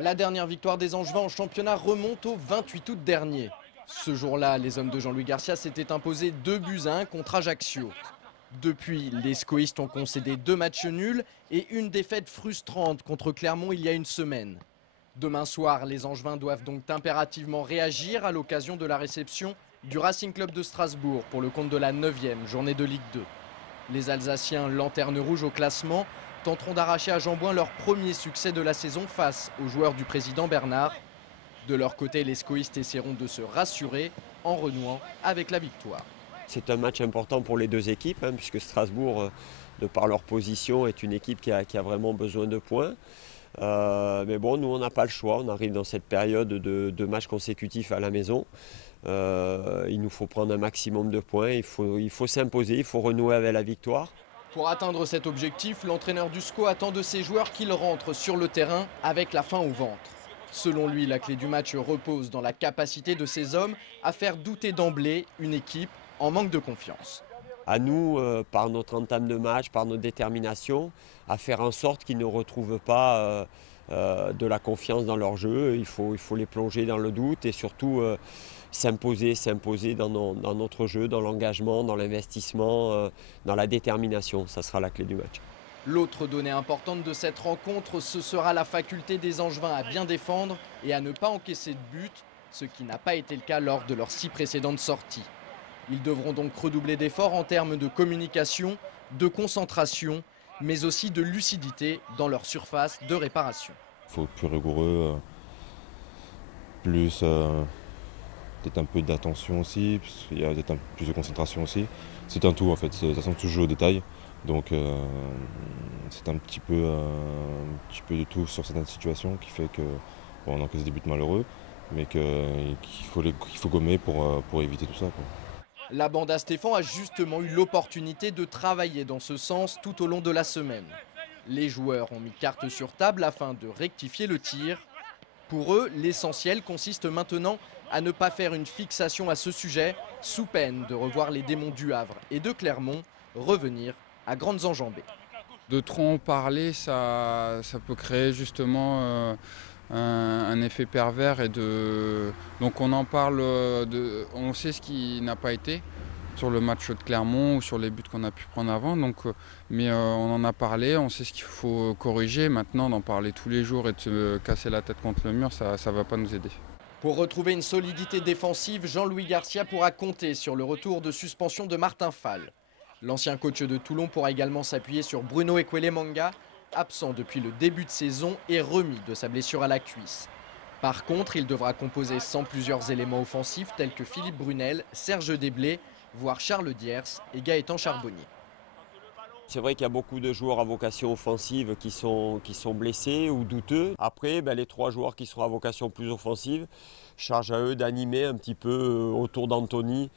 La dernière victoire des Angevins en championnat remonte au 28 août dernier. Ce jour-là, les hommes de Jean-Louis Garcia s'étaient imposés 2-1 contre Ajaccio. Depuis, les scoïstes ont concédé 2 matchs nuls et une défaite frustrante contre Clermont il y a une semaine. Demain soir, les Angevins doivent donc impérativement réagir à l'occasion de la réception du Racing Club de Strasbourg pour le compte de la 9e journée de Ligue 2. Les Alsaciens, lanterne rouge au classement, tenteront d'arracher à Jean-Bouin leur premier succès de la saison face aux joueurs du président Bernard. De leur côté, les scoïstes essaieront de se rassurer en renouant avec la victoire. C'est un match important pour les deux équipes, puisque Strasbourg, de par leur position, est une équipe qui a vraiment besoin de points. Mais bon, nous, on n'a pas le choix. On arrive dans cette période de matchs consécutifs à la maison. Il nous faut prendre un maximum de points. Il faut s'imposer, il faut renouer avec la victoire. Pour atteindre cet objectif, l'entraîneur du SCO attend de ses joueurs qu'ils rentrent sur le terrain avec la faim au ventre. Selon lui, la clé du match repose dans la capacité de ces hommes à faire douter d'emblée une équipe en manque de confiance. À nous, par notre entame de match, par notre détermination, à faire en sorte qu'ils ne retrouvent pas de la confiance dans leur jeu. Il faut les plonger dans le doute et surtout s'imposer dans notre jeu, dans l'engagement, dans l'investissement, dans la détermination. Ça sera la clé du match. L'autre donnée importante de cette rencontre, ce sera la faculté des Angevins à bien défendre et à ne pas encaisser de but, ce qui n'a pas été le cas lors de leurs 6 précédentes sorties. Ils devront donc redoubler d'efforts en termes de communication, de concentration, mais aussi de lucidité dans leur surface de réparation. Il faut être plus rigoureux, plus peut-être un peu d'attention aussi, parce qu'il y a peut-être un peu plus de concentration aussi. C'est un tout en fait, ça sent toujours au détail. Donc c'est un petit peu de tout sur certaines situations qui fait que on encaisse des buts malheureux, mais qu'il faut gommer pour éviter tout ça, quoi. La bande à Stéphane a justement eu l'opportunité de travailler dans ce sens tout au long de la semaine. Les joueurs ont mis carte sur table afin de rectifier le tir. Pour eux, l'essentiel consiste maintenant à ne pas faire une fixation à ce sujet, sous peine de revoir les démons du Havre et de Clermont revenir à grandes enjambées. De trop en parler, ça peut créer justement un effet pervers donc on en parle, on sait ce qui n'a pas été sur le match de Clermont ou sur les buts qu'on a pu prendre avant, mais on en a parlé, on sait ce qu'il faut corriger. Maintenant, d'en parler tous les jours et de se casser la tête contre le mur, ça ne va pas nous aider. Pour retrouver une solidité défensive, Jean-Louis Garcia pourra compter sur le retour de suspension de Martin Fall. L'ancien coach de Toulon pourra également s'appuyer sur Bruno Ekwelemanga, absent depuis le début de saison et remis de sa blessure à la cuisse. Par contre, il devra composer sans plusieurs éléments offensifs tels que Philippe Brunel, Serge Desblés, voire Charles Diers et Gaëtan Charbonnier. C'est vrai qu'il y a beaucoup de joueurs à vocation offensive qui sont blessés ou douteux. Après, les 3 joueurs qui seront à vocation plus offensive, charge à eux d'animer un petit peu autour d'Anthony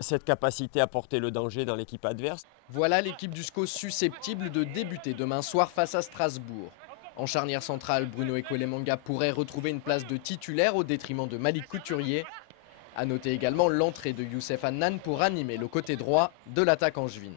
cette capacité à porter le danger dans l'équipe adverse. Voilà l'équipe du SCO susceptible de débuter demain soir face à Strasbourg. En charnière centrale, Bruno Ekwelemanga pourrait retrouver une place de titulaire au détriment de Malik Couturier. A noter également l'entrée de Youssef Hannan pour animer le côté droit de l'attaque angevine.